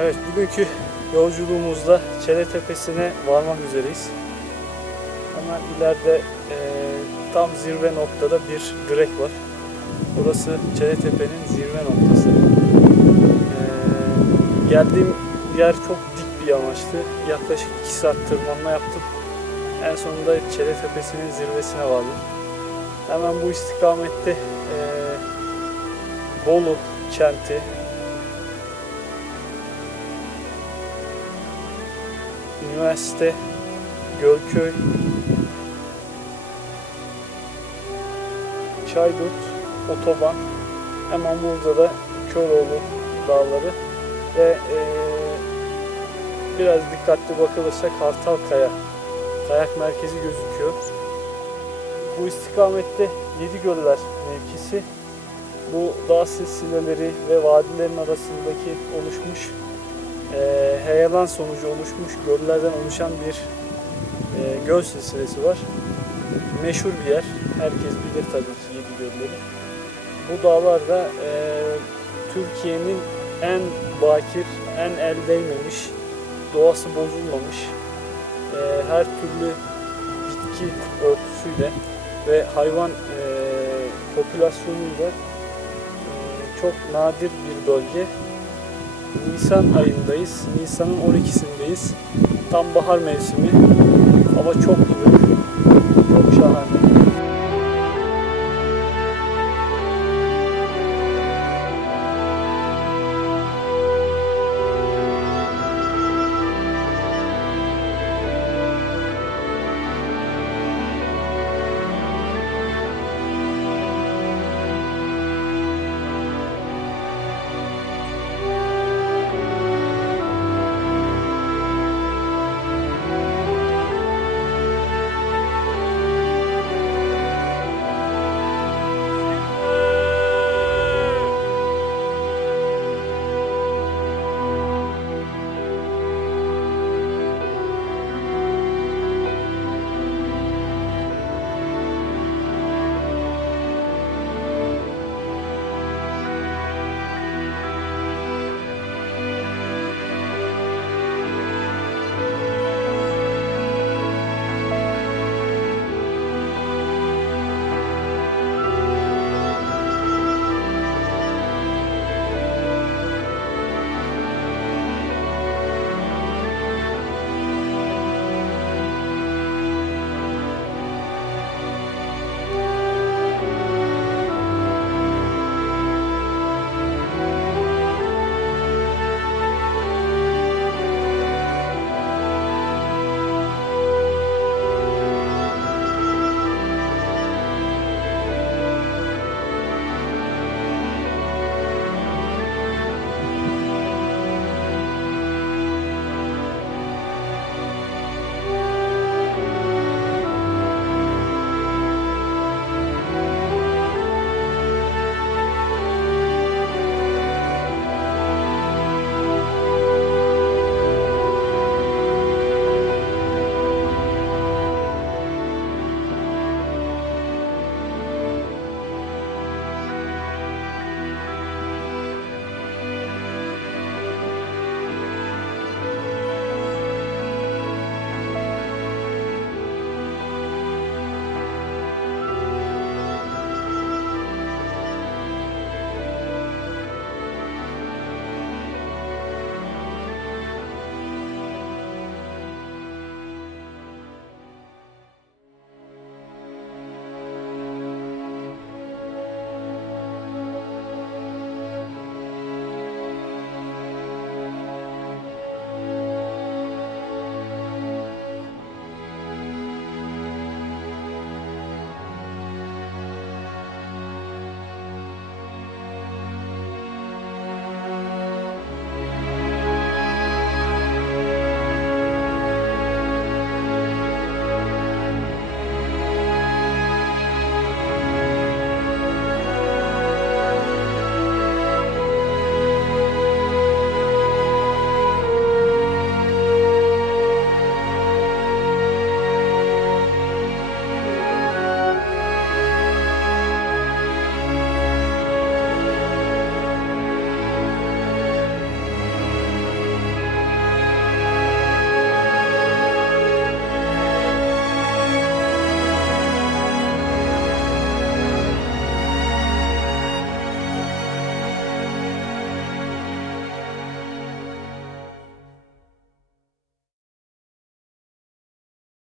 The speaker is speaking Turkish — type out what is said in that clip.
Evet, bugünkü yolculuğumuzda Çele Tepesi'ne varmak üzereyiz. Hemen ileride eee, tam zirve noktada bir direk var. Burası Çele Tepe'nin zirve noktası. Eee, geldiğim yer çok dik bir yamaçtı. Yaklaşık 2 saat tırmanma yaptım. En sonunda Çele Tepesi'nin zirvesine vardım. Hemen bu istikamette eee, Bolu kenti, üniversite, Gölköy, Çaydurt, otoban, hemen burada da Köroğlu dağları ve eee, biraz dikkatli bakılırsa Kartalkaya kayak merkezi gözüküyor. Bu istikamette Yedigöller mevkisi bu dağ silsileleri ve vadilerin arasındaki oluşmuş e, heyelan sonucu oluşmuş göllerden oluşan bir e, göl silsilesi var. Meşhur bir yer. Herkes bilir tabii ki Yedi Gölleri. Bu dağlar da e, Türkiye'nin en bakir, en el değmemiş, doğası bozulmamış, e, her türlü bitki örtüsüyle ve hayvan e, popülasyonuyla e, çok nadir bir bölge. Nisan ayındayız. Nisan'ın 12'sindeyiz. Tam bahar mevsimi. Hava çok ılık.